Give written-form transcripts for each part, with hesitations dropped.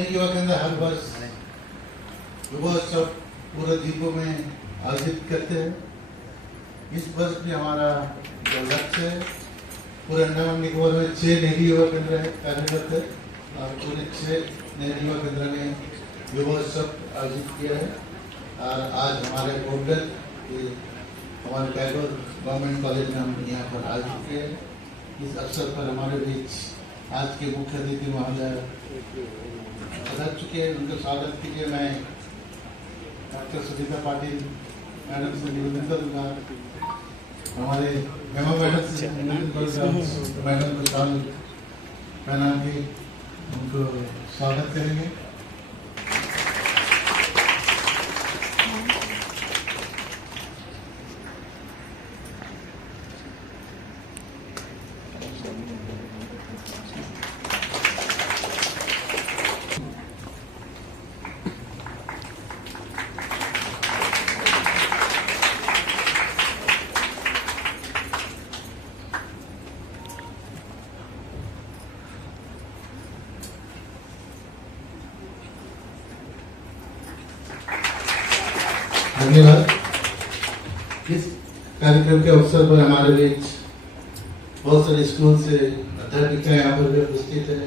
स्नेह युवा केंद्र हर वर्ष युवा उत्सव पूरे द्वीपों में आयोजित करते हैं। इस वर्ष भी हमारा जो लक्ष्य है, पूरे अंडमान निकोबार में 6 नेहरू युवा केंद्र कार्यरत है और पूरे 6 नेहरू युवा केंद्र में युवा उत्सव आयोजित किया है। और आज हमारे पोर्टल हमारे टैगोर गवर्नमेंट कॉलेज में हम यहाँ पर आयोजित किए हैं। इस अवसर पर हमारे बीच आज के मुख्य अतिथि महोदय पधार चुके हैं। उनका स्वागत के लिए मैं डॉक्टर सुनीता पाटिल मैडम से निवेदन करूँगा, हमारे मेमा मैडम से निवेदन करूँगा, मैडम को शाल पहना के उनको स्वागत करेंगे। धन्यवाद। इस कार्यक्रम के अवसर पर हमारे बीच बहुत सारे स्कूल से अध्यापिका यहाँ पर भी उपस्थित है।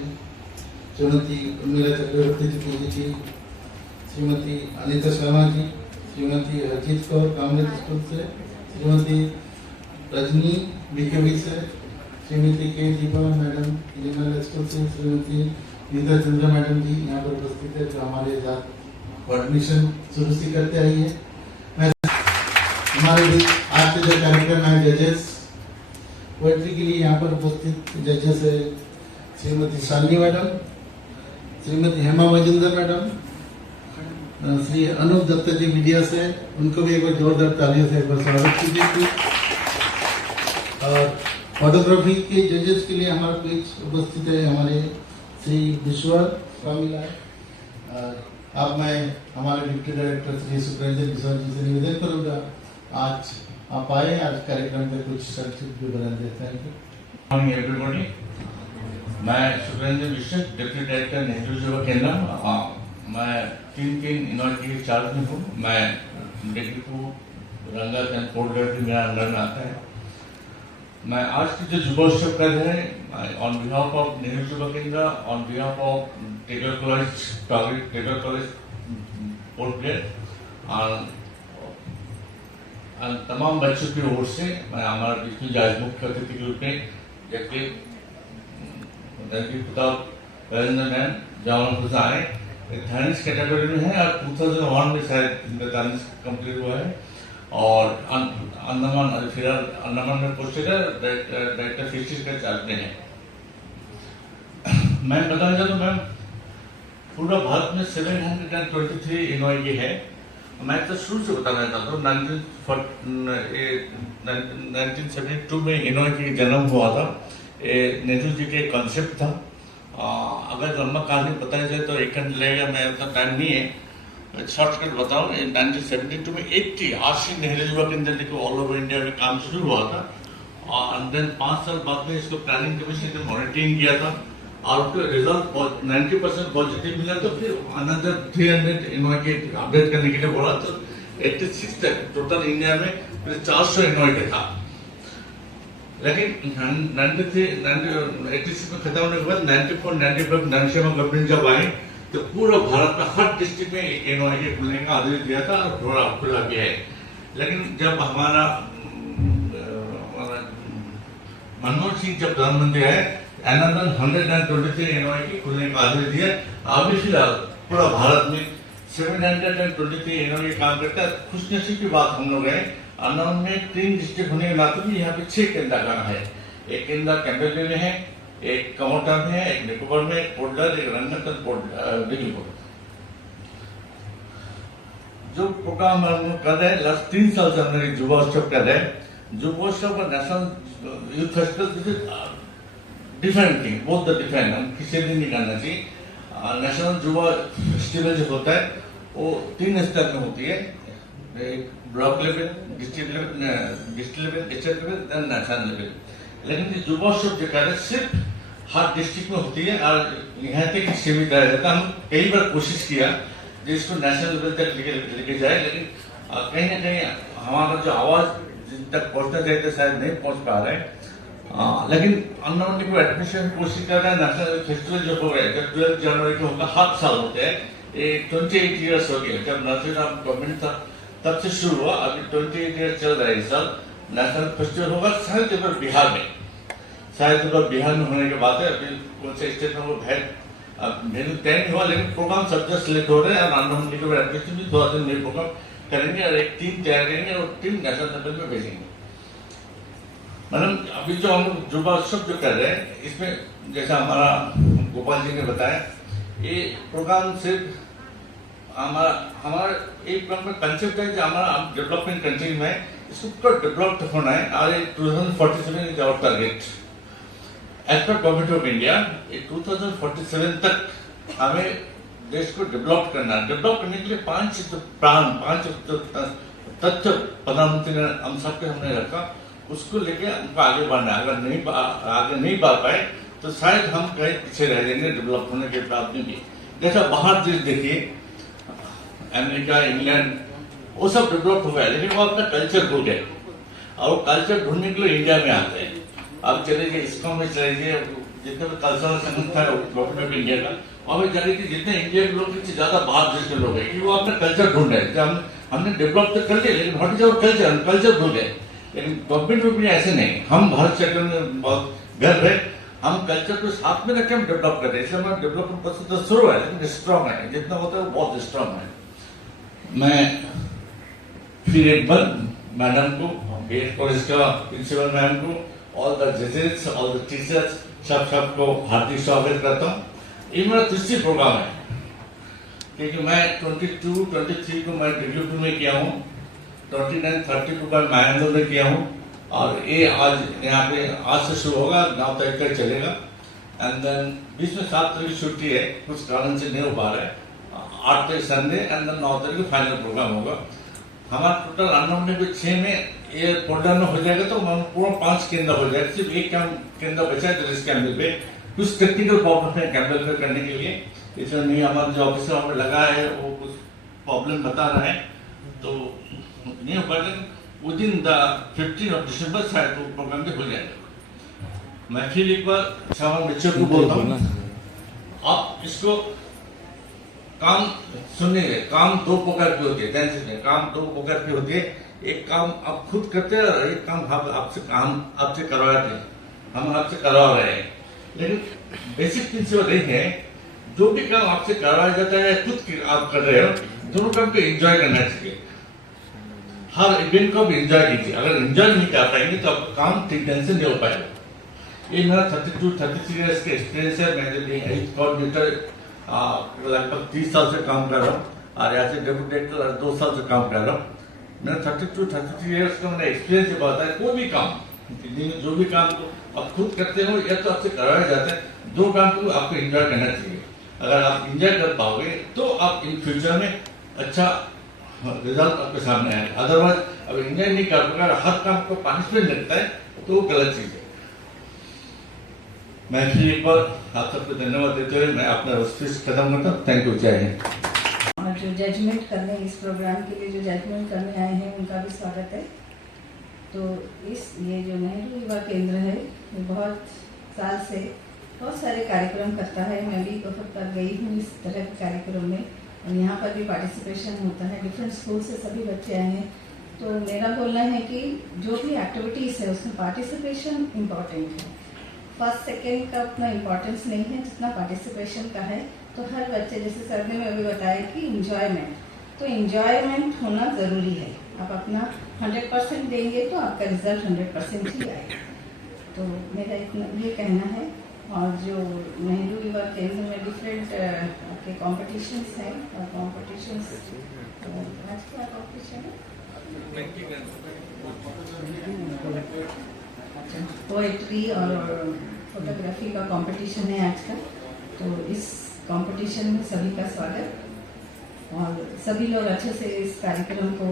श्रीमती उर्मिला चक्रवर्ती जी, श्रीमती अनिता शर्मा जी, श्रीमती अजीत कौर कामरेज स्कूल से, श्रीमती रजनी बीकेवी से, श्रीमती के दीपा मैडम इंजीनियर स्कूल से, श्रीमती नीता चंद्र मैडम जी यहाँ पर उपस्थित है, जो हमारे साथ एडमिशन शुरू से करते आई है। हमारे बीच आज के जो कार्यक्रम है, जजेस पोएट्री के लिए यहाँ पर उपस्थित जजेस है श्रीमती शालिनी मैडम, श्रीमती हेमा मजुमदार मैडम, श्री अनूप दत्ता जी मीडिया से, उनको भी एक बार जोरदार तालियों से एक बार स्वागत कीजिए। और फोटोग्राफी के जजेस के लिए हमारे बीच उपस्थित है हमारे श्री विश्वर स्वामीलाल। अब मैं हमारे डिप्टी डायरेक्टर श्री सुखरंजन विश्वास जी से निवेदन करूंगा, आज आप आए, आज कार्यक्रम पे कुछ संक्षिप्त विवरण देते हैं। मॉर्निंग एवरीबॉडी, मैं सुखरंजन विश्वास, डिप्टी डायरेक्टर नेहरू युवा केंद्र। मैं 3 यूनिवर्सिटी के चार्ज में हूँ। मैं डिग्री रंगा चंद फोल्डर भी मेरा अंडर में आता है। मैं आज की जो युवोत्सव कर रहे हैं on behalf of Nehru Yuva Kendra, on behalf of Tagore college Port Blair और तमाम बच्चों की ओर से मैं हमारा बीच में आज मुख्य अतिथि के रूप में जबकि प्रताप राजेंद्र मैम जवान खुश आए थैनिस कैटेगरी में है और 2001 में शायद थैनिस कंप्लीट हुआ है और अंडमान फिलहाल अंडमान में पोस्टेड है, डायरेक्टर फिशरीज का चार्ज में है। मैं बताना चाहता हूँ मैम, पूरा भारत में 723 यूनिवर्सिटी है। मैं तो शुरू से बताना चाहता हूँ 1972 में यूनिवर्सिटी का जन्म हुआ था। नेहरू जी के कॉन्सेप्ट था। अगर लंबा कहानी बताया जाए तो एक घंटे लगेगा, मैं उतना टाइम नहीं है, शॉर्टकट बताऊँ। 1972 में 80 नेहरू युवा केंद्र को ऑल ओवर इंडिया में काम शुरू हुआ था और देन 5 साल बाद में इसको प्लानिंग कमीशन ने मॉनिटरिंग किया था और उसका रिजल्ट 90% पॉजिटिव मिला। तो फिर अनदर 300 यूनिवर्सिटी अपडेट करने के लिए बोला, तो 86 तक टोटल इंडिया में 400 यूनिवर्सिटी था। लेकिन 86 में खत्म होने के बाद 94, 95, 97 में गवर्नमेंट जब आई तो पूरा भारत में हर डिस्ट्रिक्ट में यूनिवर्सिटी खुलने का आदेश दिया था और थोड़ा खुला गया है। लेकिन जब हमारा मनमोहन सिंह जब प्रधानमंत्री आए, अनदर 123 यूनिवर्सिटी खुलने का आदेश दिया। अभी फिलहाल पूरा भारत में 723 यूनिवर्सिटी काम करता है। खुशनसीब की बात हम लोग है, अंडमान में 3 डिस्ट्रिक्ट होने के नाते भी यहाँ पे 6 केंद्र है। एक केंद्र कैम्बेल में है, एक कमोटा में है, एक निकोबार में, एक पोर्टलर, एक रंगत पोर्ट। जो प्रोग्राम हम कर रहे हैं लास्ट 3 साल से हम लोग युवोत्सव कर रहे हैं। युवोत्सव का national youth festival different thing, both the different, हम किसी दिन नहीं करना चाहिए। नेशनल युवा फेस्टिवल जो होता है वो 3 स्तर में होती है, एक block level, district level, state level, then national level. लेकिन युवोत्सव जो कर रहे सिर्फ हर डिस्ट्रिक्ट में होती है और यहाँ तक ही सीमित रहता है। हम कई बार कोशिश किया जिसको नेशनल लेवल तक लेके जाए, लेकिन कहीं ना कहीं हमारा जो आवाज जिन तक पहुंचना चाहिए था शायद नहीं पहुंच पा रहे हैं। लेकिन अन्नमंडी को एडमिनिस्ट्रेशन कोशिश कर रहे हैं। नेशनल फेस्टिवल जो हो रहा है, जब 12 जनवरी को होगा, हर साल होते हैं। ये 28 ईयर्स हो गए जब नरसिंह गवर्नमेंट था तब से शुरू हुआ, अभी 28 ईयर्स चल रहा है। इस साल नेशनल फेस्टिवल होगा शायद इधर बिहार में, शायद इधर बिहार में होने के बाद है। अभी कौन से स्टेट में वो है मेनू तय नहीं हुआ, लेकिन प्रोग्राम सब जस्ट सिलेक्ट हो रहे हैं। और अन्नमंडी को एडमिनिस्ट्रेशन भी 2 दिन में प्रोग्राम करेंगे और एक टीम तैयार करेंगे और टीम नेशनल लेवल में भेजेंगे। मतलब अभी जो हम युवा उत्सव जो कर रहे हैं, इसमें जैसा हमारा गोपाल जी ने बताया, ये प्रोग्राम सिर्फ हमारा एक कंसेप्ट है जो हमारा डेवलपमेंट कंट्री में इसको डेवलप्ड होना है। और 2047 is our target as per Government of India. 2047 तक हमें देश को डेवलप करना है। डेवलप करने के लिए 5 तथ्य प्रधानमंत्री ने हम सबके हमने रखा, उसको लेके हमको आगे बढ़ना है। अगर आगे नहीं बढ़ पाए तो शायद हम कहीं पीछे रह जाएंगे डेवलप होने के बाद में भी। जैसा बाहर देश देखिए, अमेरिका, इंग्लैंड, वो सब डेवलप हो गया, लेकिन वो अपना कल्चर भूल गए और वो कल्चर ढूंढने के लिए इंडिया में आते हैं। अब चले गए इसको में चले गए, जितने भी कल्चरल संगठन था गवर्नमेंट ऑफ इंडिया का, वहां पर जाने की जितने इंडिया के लोग से ज्यादा बाहर देश के लोग हैं, वो अपना कल्चर ढूंढ रहे हैं। हमने डेवलप तो कर लिया, लेकिन what is our culture, culture भूल गए। लेकिन गवर्नमेंट ऑफ इंडिया ऐसे नहीं, हम भारत सरकार में बहुत गर्व है, हम कल्चर को साथ में रखे हम डेवलप कर रहे हैं। इसलिए हमारा डेवलपमेंट प्रोसेस शुरू है, लेकिन स्ट्रांग है, जितना होता है वो बहुत स्ट्रांग है। मैं फिर एक बार मैडम को, गेट कॉलेज का प्रिंसिपल मैम को, ऑल द जजेस, ऑल द टीचर्स, सबको हार्दिक स्वागत करता हूँ। ये मेरा तीसरी प्रोग्राम है, क्योंकि मैं 22, 23 को मैं डिग्री में किया हूँ, 29, 30 को मैं मैंगलोर में किया हूँ, और ये आज यहाँ पे आज से शुरू होगा, 9 तारीख तक चलेगा। एंड देन बीच में 7 तारीख की छुट्टी है, कुछ कारण से नहीं हो पा रहा है। 8 तारीख संडे एंड देन 9 तारीख को फाइनल प्रोग्राम होगा। हमारा टोटल अन्नमंडी को 6 में ये पोर्टल में हो जाएगा, तो हम पूरा 5 केंद्र हो जाएगा। सिर्फ एक केंद्र बचा है जिस कैंपल पे कुछ टेक्निकल प्रॉब्लम है कैंपल पे करने के लिए, इसलिए नहीं हमारा जो ऑफिसर हमें लगा है वो कुछ प्रॉब्लम बता रहा है, तो नहीं हो पाएगा। विदिन द 15 ऑफ दिसंबर शायद वो प्रोग्राम भी हो जाएगा। मैं फिर एक बार श्याम बच्चों को बोलता हूँ, आप इसको काम सुनिए। काम 2 प्रकार की होती है, काम 2 प्रकार की होती है। एक काम आप खुद करते हैं और एक काम आपसे करवाते हैं, हम आपसे करवा रहे हैं। लेकिन बेसिक प्रिंसिपल यही है, जो भी काम आपसे करवाया जाता है खुद आप कर रहे हो, दोनों काम को एंजॉय करना चाहिए। हर इवेंट को भी एंजॉय कीजिए। अगर एंजॉय नहीं कर पाएंगे तो आपका काम ठीक ढंग से नहीं हो पाएगा। ये मेरा 32-33 ईयर्स का एक्सपीरियंस है। मैं जब हेल्थ कोऑर्डिनेटर लगभग 30 साल से काम कर रहा हूँ, और यहाँ से डेप्यूटी डायरेक्टर 2 साल से काम कर रहा हूँ। मेरा 32-33 ईयर्स का मैंने एक्सपीरियंस ये बताया, कोई भी काम, जो भी काम को आप खुद करते हो या तो आपसे करवाया जाता है, 2 काम को आपको एंजॉय करना चाहिए। अगर आप एंजॉय कर पाओगे तो आप इन फ्यूचर में अच्छा रिजल्ट आपके सामने आएगा। अदरवाइज अब एंजॉय नहीं कर पाएगा, हर काम को पनिशमेंट लगता है, तो वो गलत चीज है। मैं फिर एक बार आप सबको धन्यवाद देते हुए मैं अपना स्पीच खत्म करता हूँ। थैंक यू, जय हिंद। और जो जजमेंट करने इस प्रोग्राम के लिए जो जजमेंट करने आए हैं उनका भी स्वागत है। तो ये जो नेहरू युवा केंद्र है, ये बहुत साल से बहुत सारे कार्यक्रम करता है। मैं भी बहुत बार गई हूँ इस तरह के कार्यक्रम में, और यहाँ पर भी पार्टिसिपेशन होता है। डिफरेंट स्कूल से सभी बच्चे आए हैं। तो मेरा बोलना है कि जो भी एक्टिविटीज़ है उसमें पार्टिसिपेशन इम्पॉर्टेंट है। फर्स्ट सेकेंड का उतना इम्पोर्टेंस नहीं है जितना पार्टिसिपेशन का है। तो हर बच्चे, जैसे सर ने अभी बताया कि इंजॉयमेंट, तो इंजॉयमेंट होना ज़रूरी है। आप अपना 100% देंगे तो आपका रिजल्ट 100% ही आएगा। तो मेरा इतना ये कहना है। और जो नेहरू युवा केंद्र में डिफरेंट आपके कॉम्पिटिशन्स हैं, और कॉम्पिटिशन्स आज क्या कॉम्पिटिशन है? पोएट्री और फोटोग्राफी का कंपटीशन है आज का। तो इस कंपटीशन में सभी का स्वागत, और सभी लोग अच्छे से इस कार्यक्रम को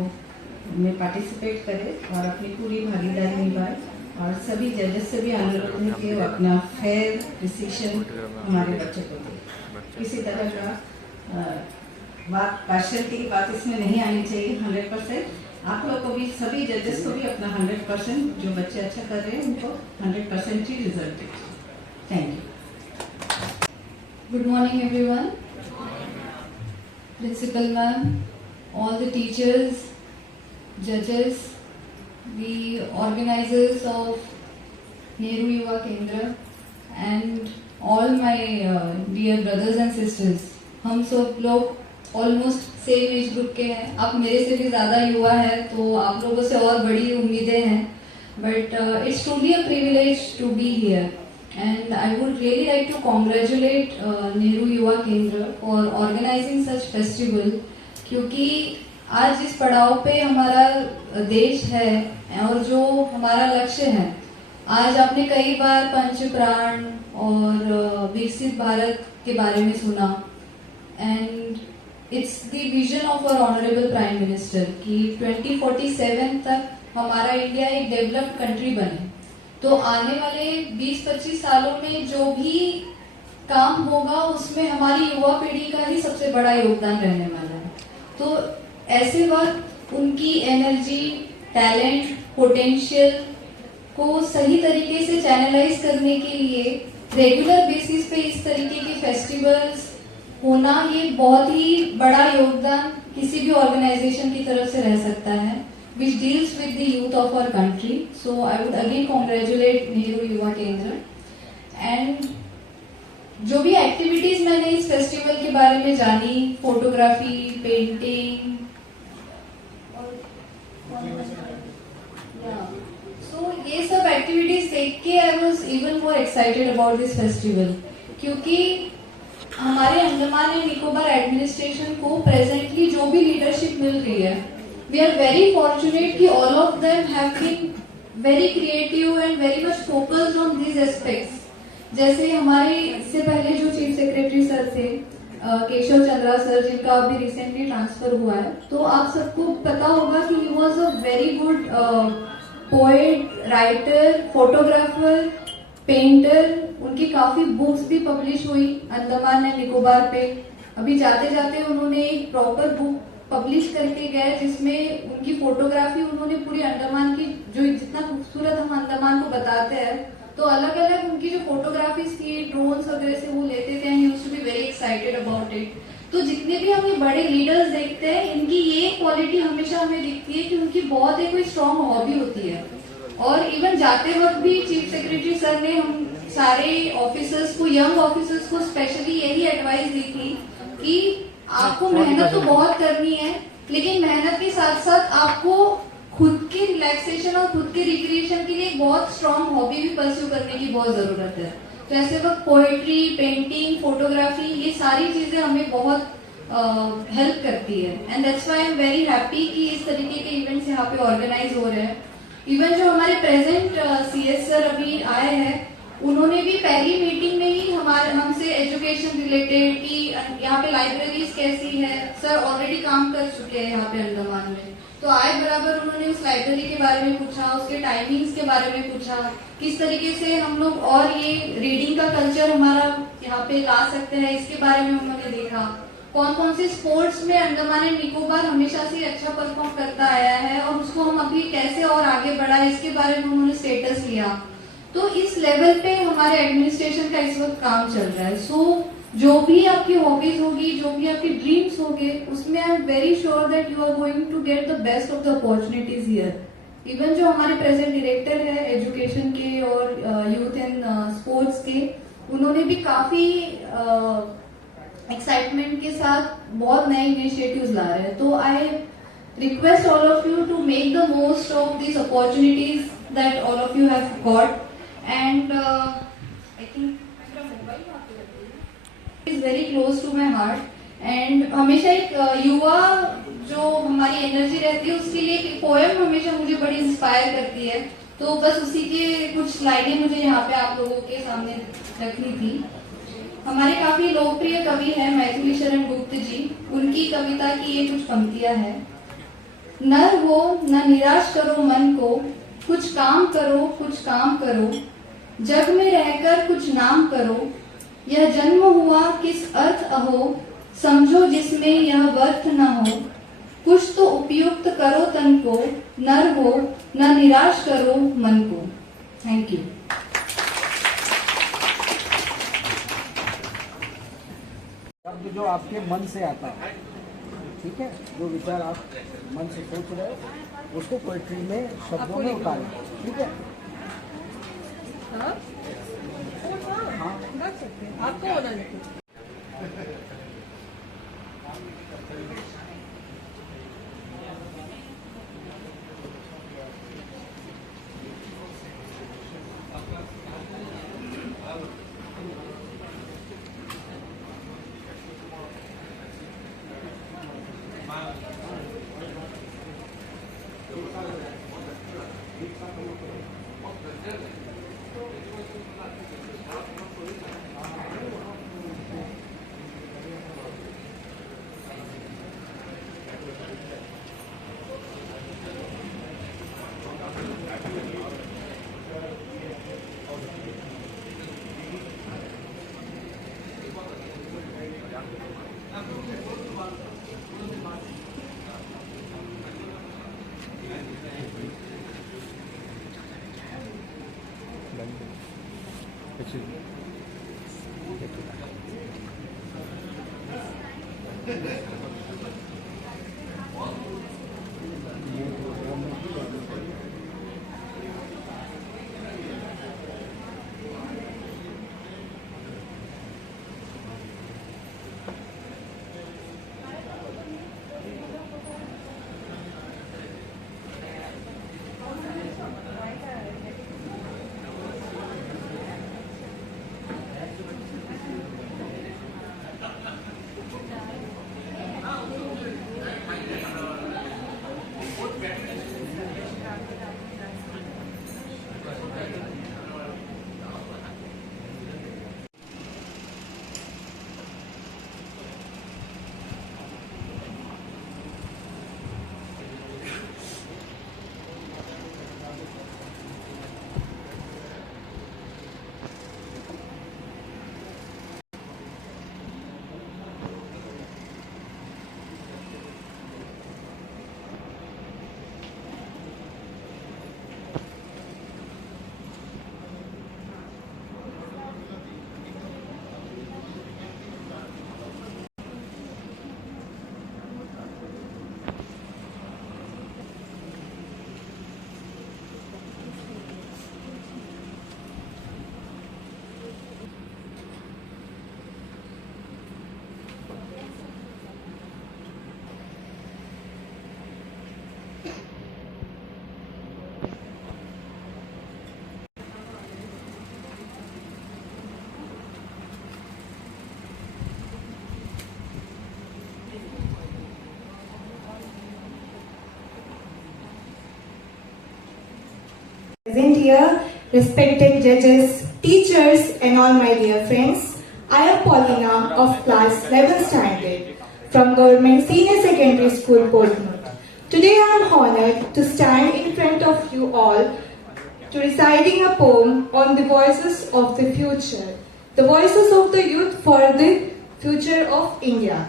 में पार्टिसिपेट करें और अपनी पूरी भागीदारी निभाएं। और सभी जजेस से भी अनुरोध है कि वो अपना फेयर डिसीजन हमारे बच्चों को दे। किसी तरह का बात पार्शियलिटी की बात इसमें नहीं आनी चाहिए। 100% आप लोग को भी, सभी जजेस को भी अपना 100% जो बच्चे अच्छा कर रहे हैं उनको 100% ही रिजल्ट दीजिए। Thank you. Good morning, everyone. Principal ma'am, all the teachers, judges, the organizers of Nehru Yuva Kendra, and all my dear brothers and sisters. हम सब लोग ऑलमोस्ट सेम एज ग्रुप के हैं। आप मेरे से भी ज़्यादा युवा हैं तो आप लोगों से और बड़ी उम्मीदें हैं, but it's truly a privilege to be here. And I would really like to congratulate Nehru Yuva Kendra for organizing such festival, क्योंकि आज इस पड़ाव पे हमारा देश है और जो हमारा लक्ष्य है, आज आपने कई बार पंच प्राण और विकसित भारत के बारे में सुना, and it's the vision of our honourable prime minister कि 2047 तक हमारा इंडिया एक डेवलप्ड कंट्री बने। तो आने वाले 20-25 सालों में जो भी काम होगा उसमें हमारी युवा पीढ़ी का ही सबसे बड़ा योगदान रहने वाला है। तो ऐसे वक्त उनकी एनर्जी, टैलेंट, पोटेंशियल को सही तरीके से चैनलाइज करने के लिए रेगुलर बेसिस पे इस तरीके के फेस्टिवल्स होना, ये बहुत ही बड़ा योगदान किसी भी ऑर्गेनाइजेशन की तरफ से रह सकता है, which deals with the youth of our country. So I would again congratulate Nehru Yuva Kendra. And जो भी एक्टिविटीज मैंने इस फेस्टिवल के बारे में जानी, फोटोग्राफी, पेंटिंग, so ये सब एक्टिविटीज देख के I was even more excited about this festival, क्योंकि हमारे अंडमान एंड निकोबार एडमिनिस्ट्रेशन को प्रेजेंटली जो भी लीडरशिप मिल रही है, we are very fortunate कि all of them have been very creative and very much focused on these aspects. जैसे हमारे इससे पहले जो चीफ सेक्रेटरी सर थे, केशव चंद्रा सर, जिनका अभी रिसेंटली ट्रांसफर हुआ है, तो आप सबको पता होगा कि he was a very good poet, writer, photographer, painter. उनकी काफी बुक्स भी पब्लिश हुई अंडमान एंड निकोबार पे. अभी जाते जाते उन्होंने एक प्रॉपर बुक पब्लिश करके गए जिसमें उनकी फोटोग्राफी उन्होंने पूरी अंडमान की, जो जितना खूबसूरत हम अंडमान को बताते हैं, तो अलग अलग उनकी जो फोटोग्राफीज थी ड्रोन्स वगैरह से वो लेते थे, and used to be very excited about it. तो जितने भी हम ये बड़े लीडर्स देखते हैं, इनकी ये क्वालिटी हमेशा हमें दिखती है कि उनकी बहुत एक कोई स्ट्रॉन्ग हॉबी होती है. और इवन जाते वक्त भी चीफ सेक्रेटरी सर ने हम सारे ऑफिसर्स को, यंग ऑफिसर्स को स्पेशली यही एडवाइस दी थी कि आपको मेहनत तो बहुत करनी है, लेकिन मेहनत के साथ साथ आपको खुद के रिलैक्सेशन और खुद के रिक्रिएशन के लिए बहुत स्ट्रॉन्ग हॉबी भी परस्यू करने की बहुत जरूरत है. तो ऐसे वक्त पोएट्री, पेंटिंग, फोटोग्राफी, ये सारी चीजें हमें बहुत हेल्प करती है. And that's why I am very happy कि इस तरीके के इवेंट्स यहाँ पे ऑर्गेनाइज हो रहे हैं. इवन जो हमारे प्रेजेंट सीएस सर अभी आए हैं, उन्होंने भी पहली मीटिंग में ही हमसे एजुकेशन रिलेटेड कि यहाँ पे लाइब्रेरीज कैसी है, सर ऑलरेडी काम कर चुके हैं यहाँ पे अंडमान में, तो आए बराबर उन्होंने उस लाइब्रेरी के बारे में पूछा, उसके टाइमिंग्स के बारे में पूछा, किस तरीके से हम लोग और ये रीडिंग का कल्चर हमारा यहाँ पे ला सकते हैं, इसके बारे में उन्होंने देखा. कौन कौन से स्पोर्ट्स में अंडमान एंड निकोबार हमेशा से अच्छा परफॉर्म करता आया है और उसको हम अभी कैसे और आगे बढ़ाए, इसके बारे में उन्होंने स्टेटस लिया. तो इस लेवल पे हमारे एडमिनिस्ट्रेशन का इस वक्त काम चल रहा है. सो जो भी आपकी हॉबीज होगी, जो भी आपके ड्रीम्स होंगे, उसमें I am very sure that you are going to get the best of the opportunities here. Even जो हमारे प्रेजेंट डायरेक्टर है एजुकेशन के और यूथ एंड स्पोर्ट्स के, उन्होंने भी काफी एक्साइटमेंट के साथ बहुत नए इनिशिएटिव्स ला रहे हैं. तो I request all of you to make the most of this opportunities that all of you have got. And I think is very close to my heart. And हमेशा एक युवा जो हमारी एनर्जी रहती है, उसके लिए एक पोएम हमेशा मुझे बड़ी इंस्पायर करती है. तो बस उसी के कुछ लाइनें मुझे यहाँ पे आप लोगों के सामने रखनी थी. हमारे काफी लोकप्रिय कवि हैं मैथिली शरण गुप्त जी, उनकी कविता की ये कुछ पंक्तियां हैं. नर हो न निराश करो मन को, कुछ काम करो, कुछ काम करो, जग में रहकर कुछ नाम करो, यह जन्म हुआ किस अर्थ अहो, समझो जिसमें यह व्यर्थ न हो, कुछ तो उपयुक्त करो तन को, नर हो न निराश करो मन को। Thank you. शब्द जो आपके मन से आता है, ठीक है, जो विचार आप मन से सोच रहे हो उसको पोएट्री में शब्दों में उतारें, ठीक है। हाँ आपको होना नहीं। Present here, respected judges, teachers and all my dear friends. I am Paulina of class 11 standard from Government Senior Secondary School, Portmore. Today I am honored to stand in front of you all to reciting a poem on the voices of the future, the voices of the youth for the future of India.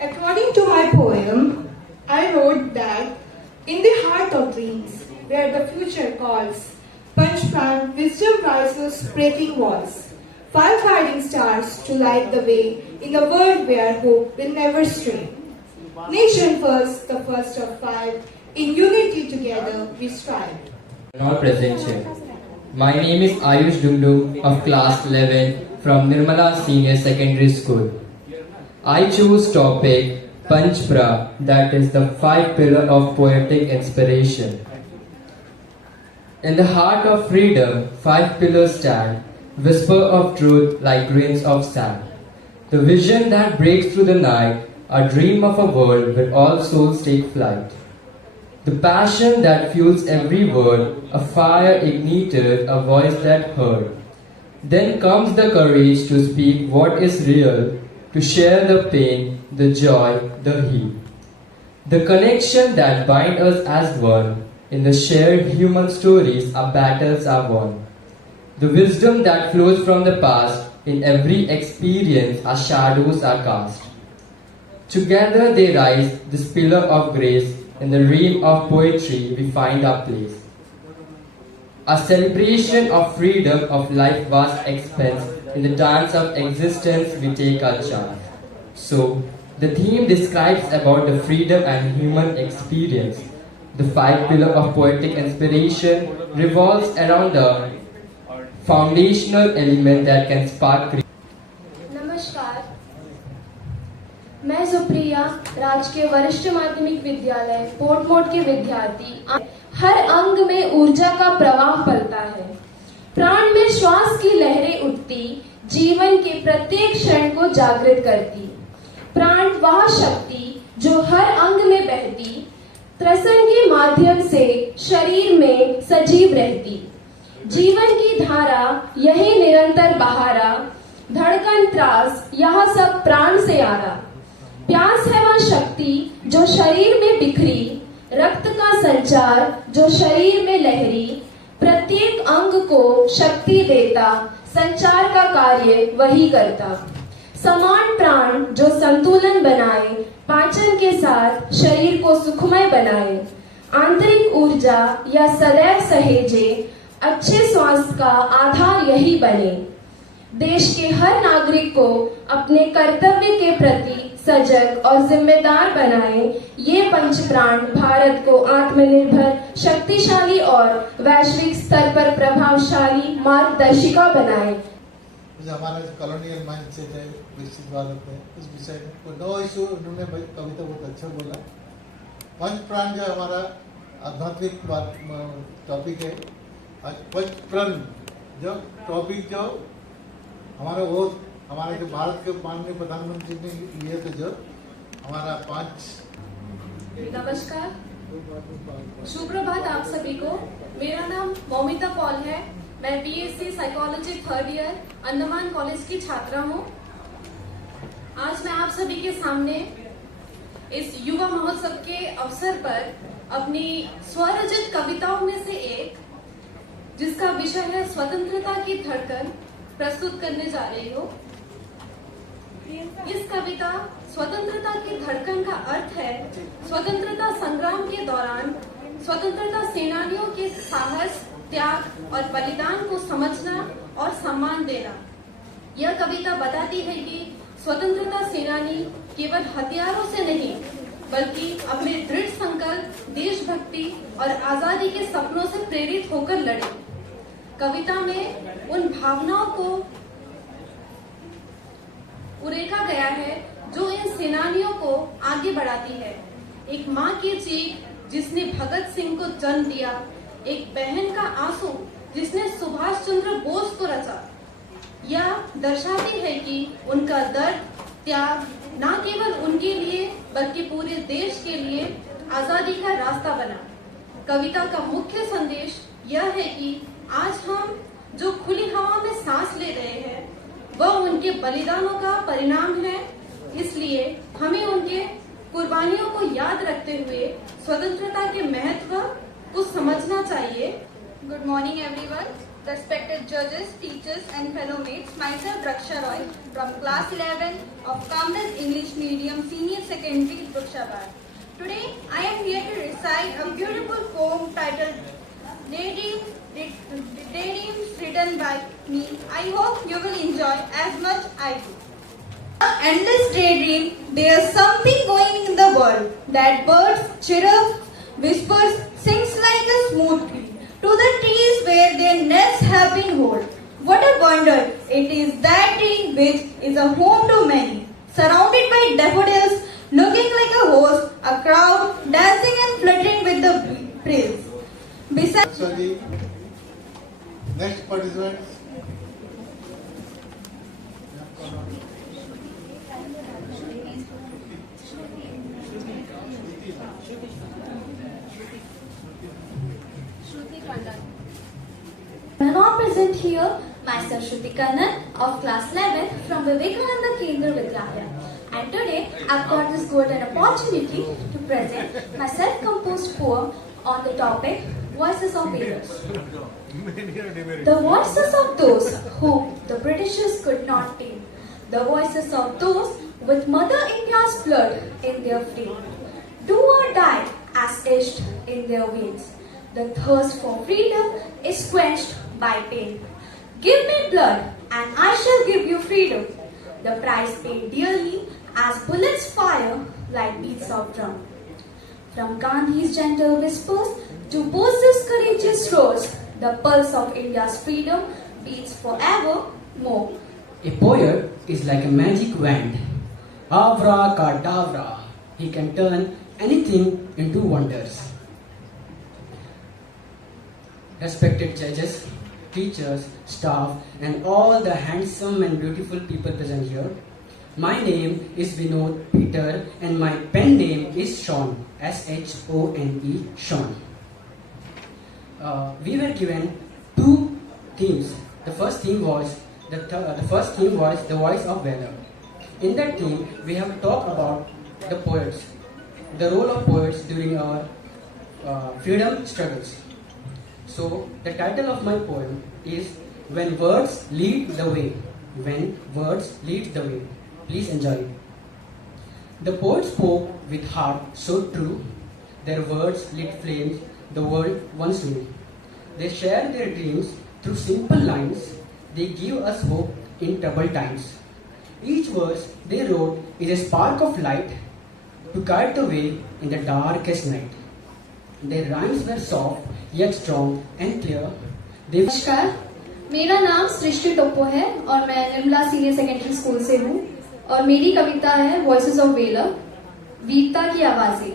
According to my poem, I wrote that in the heart of dreams, where the future calls, punch plant wisdom rises breaking walls, 5 guiding stars to light the way in a world where hope will never stray. Nation first, the first of 5, in unity together we strive. All present here. My name is Ayush Dumdu of class 11 from Nirmala Senior Secondary School. I choose topic Panchpra, that is the 5 pillar of poetic inspiration. In the heart of freedom, 5 pillars stand, whisper of truth like grains of sand. The vision that breaks through the night, a dream of a world where all souls take flight. The passion that fuels every word, a fire ignited, a voice that heard. Then comes the courage to speak what is real, to share the pain, the joy, the heat. The connection that binds us as one, In the shared human stories, our battles are won. The wisdom that flows from the past, in every experience, our shadows are cast. Together they rise, this pillar of grace, in the realm of poetry we find our place. A celebration of freedom of life vast expense, in the dance of existence we take our chance. So, the theme describes about the freedom and human experience. The 5 pillars of poetic inspiration revolves around the foundational element that can spark creativity. नमस्कार, मैं सुप्रिया राजकीय वरिष्ठ माध्यमिक विद्यालय पोर्टमोट के विद्यार्थी। हर अंग में ऊर्जा का प्रवाह पलता है, प्राण में श्वास की लहरें उठती, जीवन के प्रत्येक क्षण को जागृत करती। प्राण वह शक्ति जो हर अंग में बहती, त्रसन के माध्यम से शरीर में सजीव रहती। जीवन की धारा यही निरंतर बहारा, धड़कन त्रास यह सब प्राण से आरा। प्यास है वह शक्ति जो शरीर में बिखरी, रक्त का संचार जो शरीर में लहरी। प्रत्येक अंग को शक्ति देता, संचार का कार्य वही करता। समान प्राण जो संतुलन बनाए, पाचन के साथ शरीर को सुखमय बनाए। आंतरिक ऊर्जा या सदैव सहेजे, अच्छे स्वास्थ्य का आधार यही बने। देश के हर नागरिक को अपने कर्तव्य के प्रति सजग और जिम्मेदार बनाए। ये पंच प्राण भारत को आत्मनिर्भर, शक्तिशाली और वैश्विक स्तर पर प्रभावशाली मार्गदर्शिका बनाए। हमारा जो कॉलोनियल माइंडसेट है, विकसित भारत है, उस विषय में कोई 2 इशू उन्होंने कविता बहुत अच्छा बोला। पंच प्राण जो हमारा आध्यात्मिक टॉपिक है। आज पंच प्राण जो टॉपिक जो हमारा वो हमारे जो भारत के माननीय प्रधानमंत्री ने लिए थे, जो हमारा 5। नमस्कार, सुप्रभात आप सभी को। मेरा नाम मौमिता पॉल है। मैं BSc psychology 3rd year Andaman college की छात्रा हूँ। आज मैं आप सभी के सामने इस युवा महोत्सव के अवसर पर अपनी स्वरचित कविताओं में से एक, जिसका विषय है स्वतंत्रता की धड़कन, प्रस्तुत करने जा रही हूँ। इस कविता स्वतंत्रता की धड़कन का अर्थ है स्वतंत्रता संग्राम के दौरान स्वतंत्रता सेनानियों के साहस, त्याग और बलिदान को समझना और सम्मान देना। यह कविता बताती है कि स्वतंत्रता सेनानी केवल हथियारों से नहीं, बल्कि अपने दृढ़ संकल्प, देशभक्ति और आजादी के सपनों से प्रेरित होकर लड़े। कविता में उन भावनाओं को उरेखा गया है जो इन सेनानियों को आगे बढ़ाती है। एक माँ की चीख जिसने भगत सिंह को जन्म दिया, एक बहन का आंसू जिसने सुभाष चंद्र बोस को रचा। यह दर्शाती है कि उनका दर्द, त्याग न केवल उनके लिए बल्कि पूरे देश के लिए आजादी का रास्ता बना। कविता का मुख्य संदेश यह है कि आज हम जो खुली हवा में सांस ले रहे हैं, वह उनके बलिदानों का परिणाम है। इसलिए हमें उनके कुर्बानियों को याद रखते हुए स्वतंत्रता के महत्व को समझना चाहिए। Good morning everyone, respected judges, teachers and fellow mates. Myself Raksha Roy from class 11 of Kamraj English Medium Senior Secondary Drukshabad. Today I am here to recite a beautiful poem titled Daydreams written by me. I hope you will enjoy as much I do. Endless daydream, there's something going in the world. That birds chirrup, whispers, sings like a smooth tree. To the trees where their nests have been hold. What a wonder, it is that tree which is a home to many. Surrounded by daffodils, looking like a host, a crowd dancing and fluttering with the breeze. Besides, next participant. I am now present here myself Shruti Kannan of class 11 from Vivekananda Kendra Vidyalaya, and today I have got this golden opportunity to present my self-composed poem on the topic Voices of Leaders. The voices of those whom the Britishers could not tame. The voices of those with Mother India's blood in their veins. Do or die as etched in their veins. The thirst for freedom is quenched by pain. Give me blood and I shall give you freedom. The price paid dearly as bullets fire like beats of drum. From Gandhi's gentle whispers to Bose's courageous roars, the pulse of India's freedom beats forever more. A poet is like a magic wand. Abracadabra. He can turn anything into wonders. Respected judges, teachers, staff, and all the handsome and beautiful people present here. My name is Vinod Peter and my pen name is Sean, S-H-O-N-E, Sean. We were given two themes. The first theme was the voice of valor. In that theme, we have talked about the poets, the role of poets during our freedom struggles. So, the title of my poem is When Words Lead the Way. When Words Lead the Way. Please enjoy it. The poet spoke with heart so true. Their words lit flames the world once knew. They shared their dreams through simple lines. They give us hope in troubled times. Each verse they wrote is a spark of light to guide the way in the darkest night. Their rhymes were soft yet strong and clear. नमस्कार, मेरा नाम सृष्टि टोप्पो है और मैं Nirmala senior secondary school से हूँ और मेरी कविता है वॉइसेस ऑफ वेलर, वीरता की आवाजें।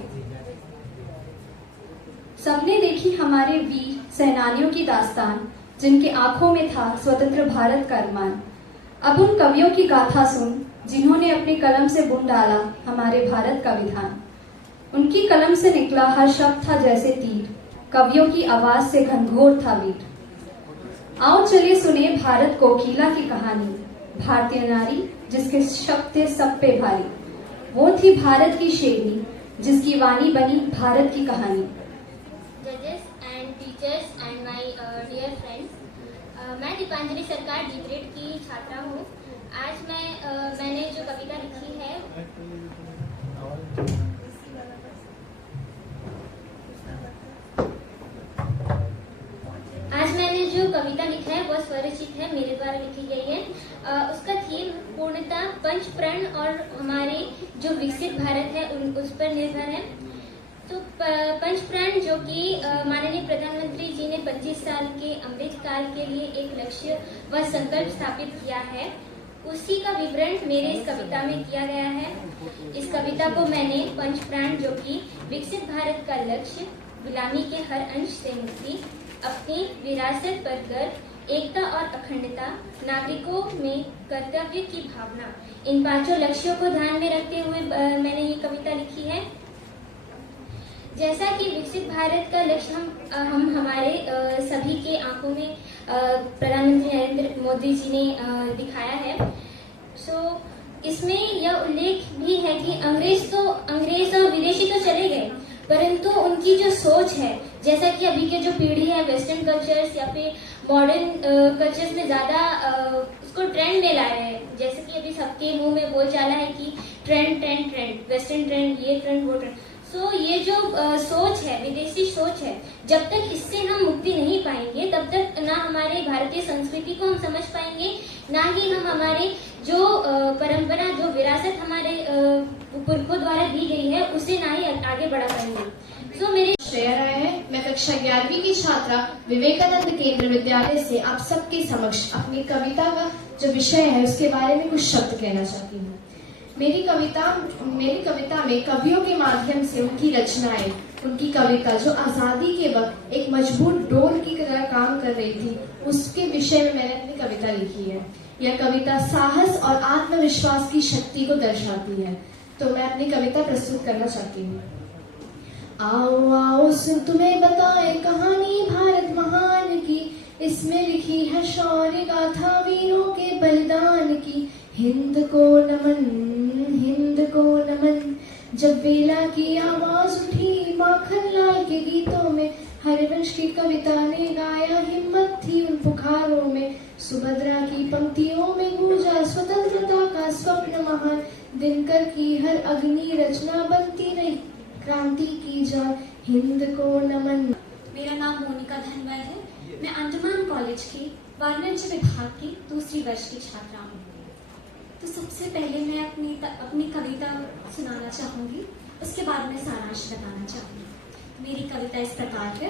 सबने देखी हमारे वीर सेनानियों की दास्तान, जिनके आंखों में था स्वतंत्र भारत का अरमान। अब उन कवियों की गाथा सुन, जिन्होंने अपनी कलम से बुन डाला हमारे भारत का विधान। उनकी कलम से निकला हर शब्द था जैसे तीर, कवियों की आवाज से घनघोर था वीर। आओ चलिए सुने भारत कोकिला की कहानी, भारतीय नारी जिसके शब्द थे सब पे भारी। वो थी भारत की शेरनी, जिसकी वाणी बनी भारत की कहानी। जजेस and teachers and my dear friends, मैं दीपांजलि सरकार डी ग्रेड की छात्रा हूँ। आज मैंने जो कविता लिखी है वह स्वरचित है, मेरे द्वारा लिखी गई है। उसका थीम पूर्णतः पंच प्रण और हमारे जो विकसित भारत है उस पर निर्भर है। तो पंच प्रण जो कि माननीय प्रधानमंत्री जी ने 25 साल के अमृत काल के लिए एक लक्ष्य व संकल्प स्थापित किया है, उसी का विवरण मेरे इस कविता में किया गया है। इस कविता को मैंने पंच प्राण जो कि विकसित भारत का लक्ष्य, गुलामी के हर अंश से मुक्ति, अपनी विरासत पर गर्व, एकता और अखंडता, नागरिकों में कर्तव्य की भावना, इन पांचों लक्ष्यों को ध्यान में रखते हुए मैंने ये कविता लिखी है। जैसा कि विकसित भारत का लक्ष्य हम हमारे सभी के आंखों में प्रधानमंत्री नरेंद्र मोदी जी ने दिखाया है। सो इसमें यह उल्लेख भी है कि अंग्रेज और विदेशी तो चले गए, परंतु उनकी जो सोच है, जैसा कि अभी के जो पीढ़ी है वेस्टर्न कल्चर्स या फिर मॉडर्न कल्चर्स में ज्यादा उसको ट्रेंड में ला रहे हैं। जैसे कि अभी सबके मुंह में बोल चाला है कि trend trend trend, western trend, ये ट्रेंड वो ट्रेंड। सो ये जो सोच है, विदेशी सोच है, जब तक इससे हम मुक्ति नहीं पाएंगे तब तक ना हमारे भारतीय संस्कृति को हम समझ पाएंगे, ना ही हम हमारे जो परंपरा, जो विरासत हमारे पुरखों द्वारा दी गई है उसे ना ही आगे बढ़ा पाएंगे। सो मेरे श्रेया राय है, मैं कक्षा 11वीं की छात्रा विवेकानंद केंद्र विद्यालय से आप सबके समक्ष अपनी कविता का जो विषय है उसके बारे में कुछ शब्द कहना चाहती हूँ। मेरी कविता में कवियों के माध्यम से उनकी रचनाएं, उनकी कविता जो आजादी के वक्त एक मजबूत डोर की तरह काम कर रही थी, उसके विषय में मैंने अपनी कविता लिखी है। यह कविता साहस और आत्मविश्वास की शक्ति को दर्शाती है। तो मैं अपनी कविता प्रस्तुत करना चाहती हूँ। आओ आओ सुन तुम्हें बताए कहानी भारत महान की, इसमें लिखी है शौर्य गाथा वीरों के बलिदान की। हिंद को नमन, हिंद को नमन, जब बेला की आवाज उठी माखन लाल के गीतों में हरिवंश की कविता ने गाया, हिम्मत थी उन पुकारों में, सुभद्रा की पंक्तियों में गूंजा स्वतंत्रता का स्वप्न महान, दिनकर की हर अग्नि रचना बनती रही क्रांति की जान, हिंद को नमन। मेरा नाम मोनिका धनवल है। मैं अंडमान कॉलेज की वाणिज्य विभाग की दूसरी वर्ष की छात्रा हूँ। तो सबसे पहले मैं अपनी कविता सुनाना चाहूंगी, उसके बाद मैं सारांश बताना चाहूंगी। मेरी कविता इस प्रकार है।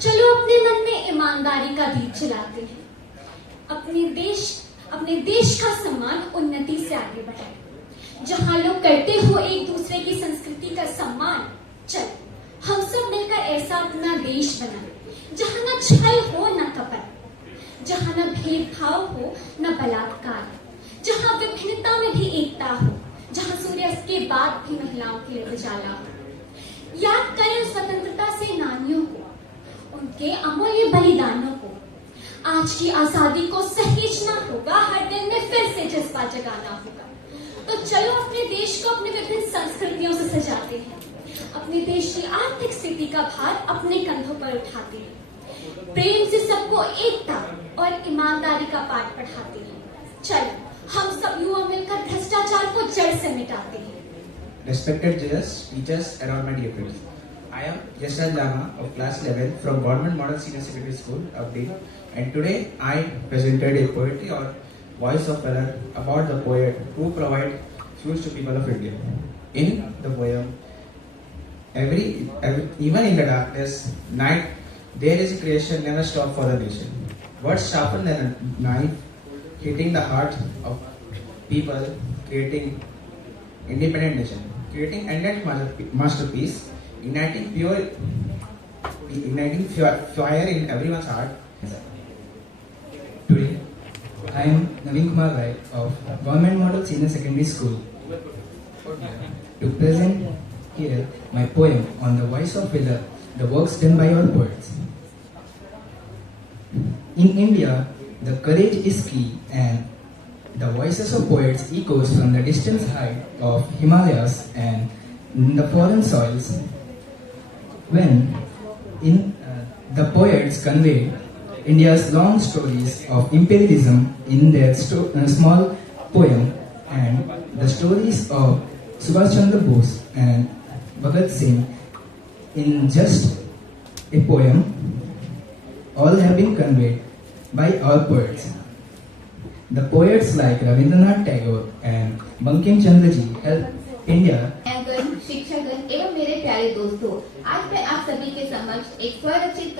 चलो अपने मन में ईमानदारी का दीप जलाते हैं, अपने देश का सम्मान उन्नति से आगे बढ़ाए। जहां लोग करते हो एक दूसरे की संस्कृति का सम्मान, चल हम सब मिलकर ऐसा अपना देश बनाए जहां न छल हो न कपट, जहां न भेदभाव हो न बलात्कार, जहां विभिन्नता में भी एकता हो, जहां सूर्यास्त के बाद भी महिलाओं के लिए उजाला हो। याद करें स्वतंत्रता सेनानियों को, उनके अमूल्य बलिदानों को। आज की आजादी को सहेजना होगा, हर दिन में फिर से जज्बा जगाना होगा। तो चलो अपने देश को अपनी विभिन्न संस्कृतियों से सजाते हैं, अपने देश की आर्थिक स्थिति का भार अपने कंधों पर उठाते हैं, प्रेम से सबको एकता और ईमानदारी का पाठ पढ़ाते हैं। चलो हम सब युवा मिलकर भ्रष्टाचार को जड़ से मिटाते हैं। Respected judges, teachers, and all my dear friends, I am Yashraj Lama of class 11 from Government Model Senior Secondary School, Abdi, and today I presented a poetry or voice of color about the poet who provide fuels to people of India. In the poem, even in the darkness night, there is a creation never stop for the nation. Words sharper than a knife, hitting the heart of people, creating independent nation, creating endless masterpiece, igniting fire in everyone's heart. Today, I am Naveen Kumar Rai of Government Model Senior Secondary School to present here my poem on the voice of weather, the works done by our poets. In India, the courage is key and the voices of poets echoes from the distant height of Himalayas and in the foreign soils. When the poets convey India's long stories of imperialism in their small poem, and the stories of Subhash Chandra Bose and Bhagat Singh in just a poem, all have been conveyed by our poets. The poets like Rabindranath Tagore and Bankim Chandra ji helped India. शिक्षकगण एवं मेरे प्यारे दोस्तों, आज मैं आप सभी के समक्ष एक स्वरचित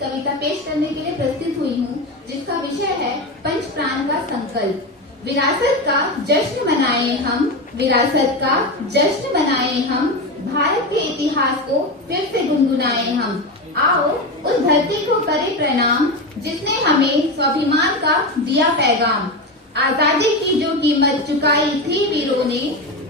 कविता पेश करने के लिए प्रस्तुत हुई हूँ, जिसका विषय है पंच प्राण का संकल्प। विरासत का जश्न मनाएं हम, विरासत का जश्न मनाएं हम, भारत के इतिहास को फिर से गुनगुनाएं हम। आओ उस धरती को करें प्रणाम जिसने हमें स्वाभिमान का दिया पैगाम। आजादी की जो कीमत चुकाई थी वीरों ने,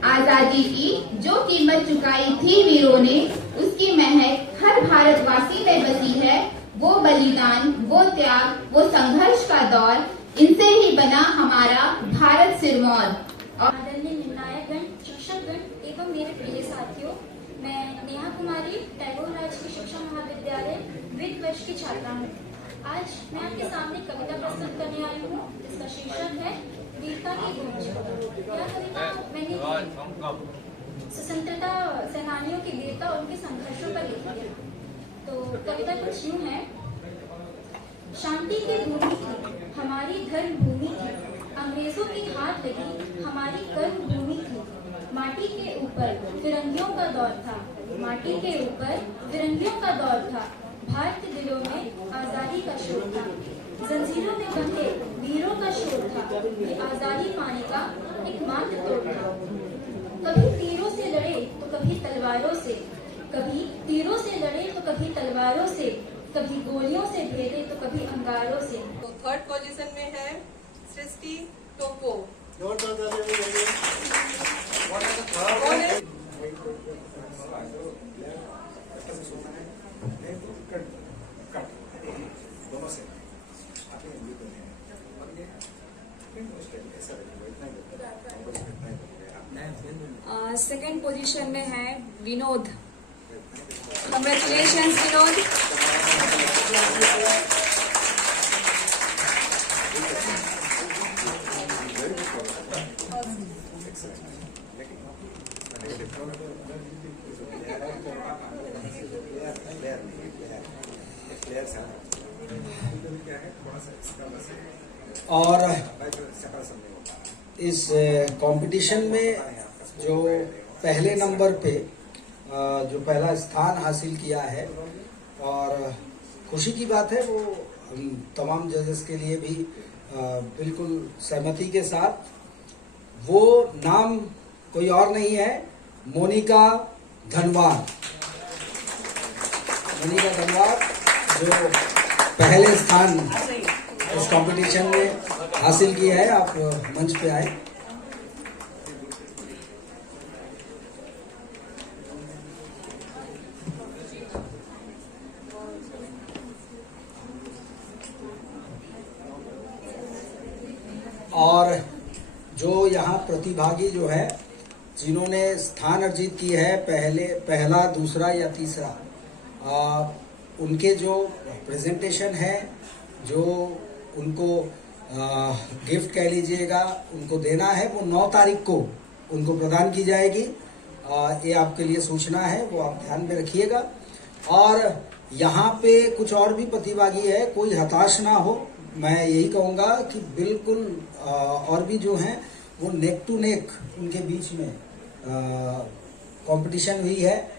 आजादी की जो कीमत चुकाई थी वीरों ने, उसकी महक हर भारतवासी में बसी है। वो बलिदान, वो त्याग, वो संघर्ष का दौर, इनसे ही बना हमारा भारत सिरमौर। आदरणीय निर्णायकगण, शिक्षकगण एवं मेरे प्रिय साथियों, मैं नेहा कुमारी टैगोर राजकीय शिक्षा महाविद्यालय द्वितीय वर्ष की छात्रा हूँ। आज मैं आपके सामने कविता प्रस्तुत करने आई हूँ, जिसका शीर्षक है वीरता की गूंज। यह कविता मैंने स्वतंत्रता सेनानियों की वीरता और उनके संघर्षों पर लिखी है। तो कविता कुछ यूं है। शांति की भूमि थी हमारी धर्म भूमि थी, अंग्रेजों की हाथ लगी हमारी कर्म भूमि थी। माटी के ऊपर फिरंगियों का दौर था, माटी के ऊपर फिरंगियों का दौर था, भारतीय दिलों में आजादी का शोर था, जंजीरों में बंधे वीरों का शोर था, ये आजादी पाने का एकमात्र तोड़ था। कभी तीरों से लड़े तो कभी तलवारों से, कभी तीरों से लड़े तो कभी तलवारों से, कभी गोलियों से भेदे तो कभी अंगारों से। तो थर्ड पोजीशन में है सृष्टि टोपो। सेकंड पोजीशन में है विनोद। कंग्रेचुलेशंस विनोद। और इस कंपटीशन में जो पहले नंबर पे जो पहला स्थान हासिल किया है, और खुशी की बात है वो तमाम जजेस के लिए भी बिल्कुल सहमति के साथ, वो नाम कोई और नहीं है, मोनिका धनवार। मोनिका धनवार जो पहले स्थान इस कंपटीशन में हासिल किया है। आप मंच पे आए। और जो यहाँ प्रतिभागी जो है, जिन्होंने स्थान अर्जित की है, पहला, दूसरा या तीसरा, उनके जो प्रेजेंटेशन है, जो उनको गिफ्ट कह लीजिएगा, उनको देना है, वो 9 तारीख को उनको प्रदान की जाएगी। ये आपके लिए सूचना है, वो आप ध्यान में रखिएगा। और यहाँ पे कुछ और भी प्रतिभागी है, कोई हताश ना हो। मैं यही कहूँगा कि बिल्कुल और भी जो हैं वो नेक टू नेक उनके बीच में कंपटीशन हुई है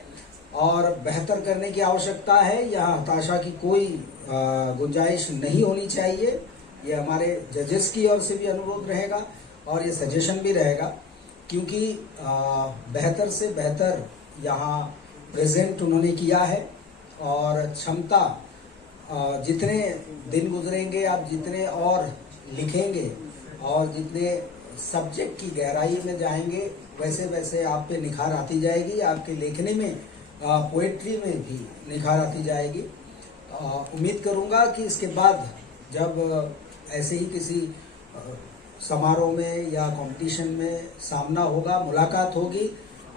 और बेहतर करने की आवश्यकता है। यहाँ हताशा की कोई गुंजाइश नहीं होनी चाहिए। ये हमारे जजेस की ओर से भी अनुरोध रहेगा और ये सजेशन भी रहेगा, क्योंकि बेहतर से बेहतर यहाँ प्रेजेंट उन्होंने किया है। और क्षमता, जितने दिन गुजरेंगे, आप जितने और लिखेंगे और जितने सब्जेक्ट की गहराई में जाएंगे, वैसे वैसे आप पे निखार आती जाएगी। आपके लेखने में, पोएट्री में भी निखार आती जाएगी। उम्मीद करूंगा कि इसके बाद जब ऐसे ही किसी समारोह में या कंपटीशन में सामना होगा, मुलाकात होगी,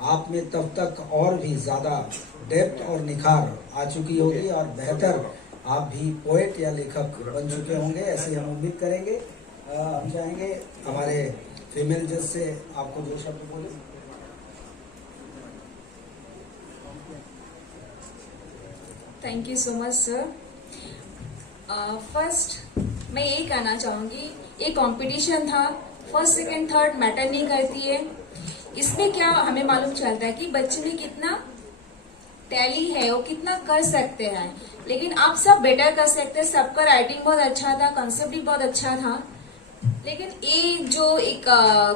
आप में तब तक और भी ज़्यादा डेप्थ और निखार आ चुकी होगी और बेहतर आप भी पोएट या लेखक बन चुके होंगे, ऐसे हम उम्मीद करेंगे। हम चाहेंगे हमारे फीमेल जज से आपको 2 शब्द बोले। Thank you so much sir. First मैं यही कहना चाहूँगी, ये कंपटीशन था, फर्स्ट सेकंड थर्ड मैटर नहीं करती है। इसमें क्या हमें मालूम चलता है कि बच्चे में कितना टैली है, वो कितना कर सकते हैं। लेकिन आप सब बेटर कर सकते हैं। सबका राइटिंग बहुत अच्छा था, कंसेप्ट भी बहुत अच्छा था, लेकिन ये जो एक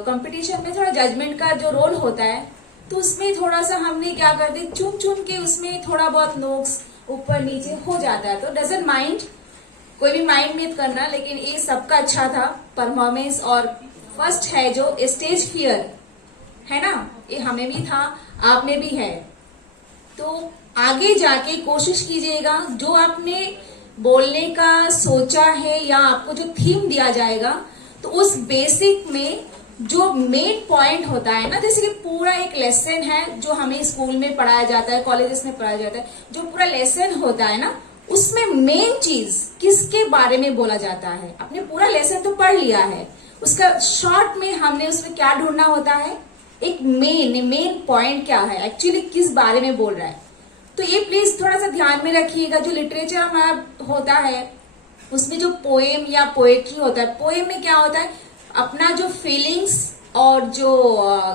कंपटीशन में थोड़ा जजमेंट का जो रोल होता है, तो उसमें थोड़ा सा हमने क्या कर दिया, चुन चुन के उसमें थोड़ा बहुत नोक्स ऊपर नीचे हो जाता है। तो डजंट माइंड, कोई भी माइंड मत करना। लेकिन ये सबका अच्छा था परफॉर्मेंस। और फर्स्ट है जो स्टेज फियर है ना, ये हमें भी था, आप में भी है। तो आगे जाके कोशिश कीजिएगा, जो आपने बोलने का सोचा है या आपको जो थीम दिया जाएगा, तो उस बेसिक में जो मेन पॉइंट होता है ना, जैसे कि पूरा एक लेसन है जो हमें स्कूल में पढ़ाया जाता है, कॉलेजेस में पढ़ाया जाता है, जो पूरा लेसन होता है ना, उसमें मेन चीज किसके बारे में बोला जाता है। आपने पूरा लेसन तो पढ़ लिया है, उसका शॉर्ट में हमने उसमें क्या ढूंढना होता है, एक मेन पॉइंट क्या है, एक्चुअली किस बारे में बोल रहा है। तो ये प्लीज थोड़ा सा ध्यान में रखिएगा। जो लिटरेचर हमारा होता है, उसमें जो पोएम या पोएट्री होता है, पोएम में क्या होता है, अपना जो फीलिंग्स और जो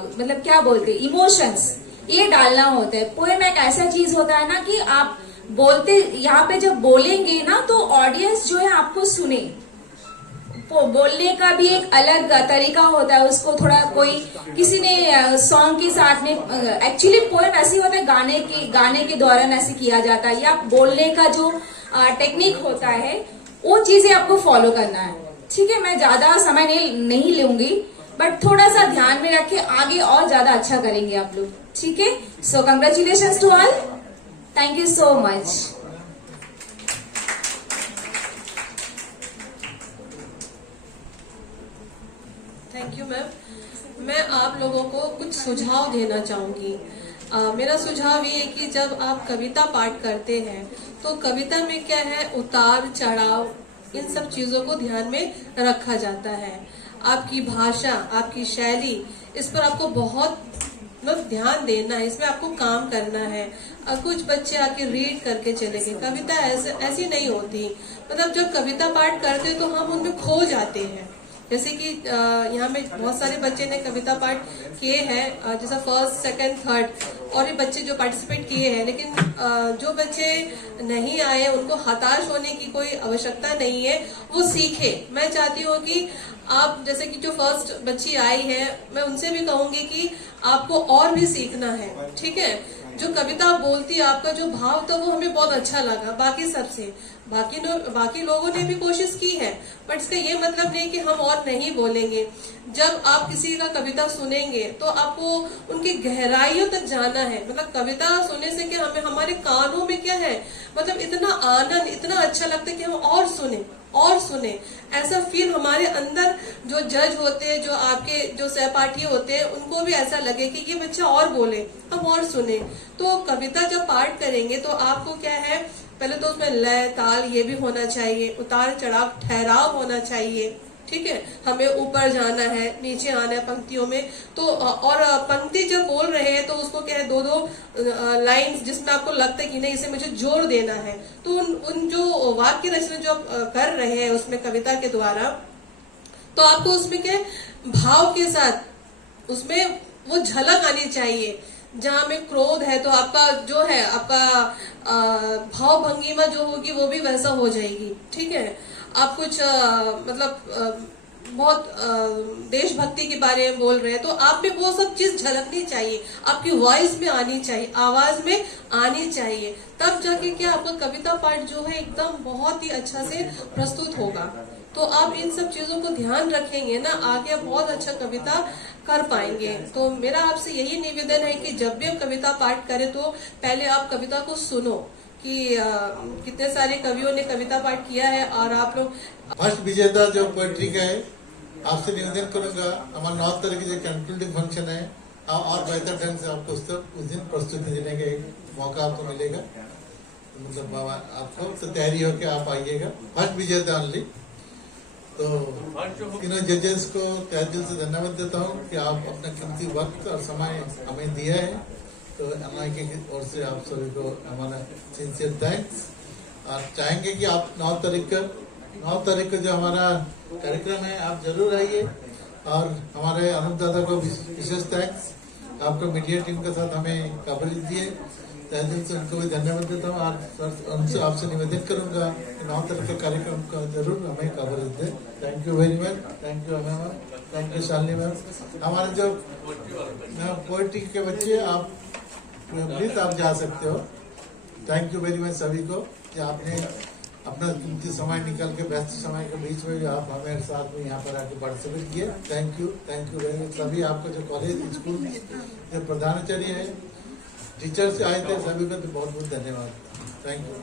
मतलब क्या बोलते हैं, इमोशंस, ये डालना होता है। पोएम एक ऐसा चीज होता है ना कि आप बोलते, यहाँ पे जब बोलेंगे ना, तो ऑडियंस जो है आपको सुने। बोलने का भी एक अलग तरीका होता है, उसको थोड़ा कोई किसी ने सॉन्ग के साथ में, एक्चुअली पोएम ऐसी होता है गाने के दौरान ऐसे किया जाता है, या बोलने का जो टेक्निक होता है, वो चीजें आपको फॉलो करना है। ठीक है, मैं ज्यादा समय नहीं लूंगी, बट थोड़ा सा ध्यान में रखे, आगे और ज्यादा अच्छा करेंगे आप लोग। ठीक है, so congratulations to all, thank you so much. Thank you ma'am. मैं आप लोगों को कुछ सुझाव देना चाहूंगी। मेरा सुझाव ये है कि जब आप कविता पाठ करते हैं तो कविता में क्या है, उतार चढ़ाव, इन सब चीजों को ध्यान में रखा जाता है। आपकी भाषा, आपकी शैली, इस पर आपको बहुत ध्यान देना है, इसमें आपको काम करना है। कुछ बच्चे आके रीड करके चले गए, कविता ऐसी नहीं होती। मतलब जब कविता पाठ करते तो हम उनमें खो जाते हैं। जैसे कि यहाँ में बहुत सारे बच्चे ने कविता पाठ किए हैं, जैसा फर्स्ट, सेकंड, थर्ड, और ये बच्चे जो पार्टिसिपेट किए हैं। लेकिन जो बच्चे नहीं आए उनको हताश होने की कोई आवश्यकता नहीं है, वो सीखे। मैं चाहती हूँ कि आप, जैसे कि जो फर्स्ट बच्ची आई है, मैं उनसे भी कहूंगी कि आपको और भी सीखना है, ठीक है। जो कविता बोलती है, आपका जो भाव था वो हमें बहुत अच्छा लगा। बाकी सबसे बाकी लोगों ने भी कोशिश की है, बट इसका ये मतलब नहीं कि हम और नहीं बोलेंगे। जब आप किसी का कविता सुनेंगे तो आपको उनकी गहराइयों तक जाना है। मतलब कविता सुनने से क्या, हमें हमारे कानों में क्या है, मतलब इतना आनंद, इतना अच्छा लगता है कि हम और सुने। ऐसा फिर हमारे अंदर जो जज होते हैं, जो आपके जो सहपाठी होते हैं, उनको भी ऐसा लगे कि ये बच्चा और बोले, हम और सुने। तो कविता जब पाठ करेंगे तो आपको क्या है, पहले तो उसमें लय, ताल ये भी होना चाहिए, उतार चढ़ाव, ठहराव होना चाहिए, ठीक है। हमें ऊपर जाना है, नीचे आना है पंक्तियों में। तो और पंक्ति जब बोल रहे हैं तो उसको क्या है, दो लाइंस जिसमें आपको लगता है कि नहीं, इसे मुझे जोर देना है। तो उन जो वाक्य रचना जो आप कर रहे हैं उसमें कविता के द्वारा, तो आपको उसमें क्या भाव के साथ उसमें वो झलक आनी चाहिए। जहाँ में क्रोध है तो आपका जो है, आपका भाव भंगिमा जो होगी वो भी वैसा हो जाएगी, ठीक है। आप कुछ बहुत देशभक्ति के बारे में बोल रहे हैं तो आप में वो सब चीज झलकनी चाहिए, आपकी वॉइस में आनी चाहिए, आवाज में आनी चाहिए। तब जाके क्या आपका कविता पाठ जो है एकदम बहुत ही अच्छा से प्रस्तुत होगा। तो आप इन सब चीजों को ध्यान रखेंगे ना, आगे बहुत अच्छा कविता कर पाएंगे। तो मेरा आपसे यही निवेदन है कि जब भी आप कविता पाठ करें तो पहले आप कविता को सुनो कि कितने सारे कवियों ने कविता पाठ किया है। और आप लोग फर्स्ट विजेता जो पोएट्री का है, आपसे निवेदन करूंगा, हमारा 9 तारीख जो कंक्लूडिंग फंक्शन है, और बेहतर ढंग से आपको उस दिन प्रस्तुति देने का मौका आपको मिलेगा। मतलब आपको तो तैयारी होकर आप आइएगा। फर्स्ट विजेता ओनली। तो तीनों जजेस को तहे दिल से धन्यवाद देता हूँ कि आप अपना कीमती वक्त और समय हमें दिया है। तो एमआई की ओर से आप सभी को हमारा सिंसियर थैंक्स। और चाहेंगे कि आप 9 तारीख को जो हमारा कार्यक्रम है आप जरूर आइए। और हमारे अनूप दादा को विशेष थैंक्स, आपको मीडिया टीम के साथ हमें कवरेज दिए, तहे दिल से उनको भी धन्यवाद देता हूँ। और उनसे आपसे निवेदन करूंगा कि 9 तारीख के कार्यक्रम का जरूर हमें कवरेज दें। Thank you very much. Thank you ma'am, thank you Shalini ma'am. हमारे जो पोएट्री के बच्चे, आप प्लीज आप जा सकते हो। थैंक यू वेरी मच सभी को कि आपने अपना कीमती समय निकल के व्यस्त समय के बीच में आप हमारे साथ में यहाँ पर आके पार्टिसिपेट किए। Thank you very much. सभी आपको जो कॉलेज, स्कूल जो प्रधानाचार्य है, टीचर्स आए थे, सभी को तो बहुत बहुत धन्यवाद। Thank you.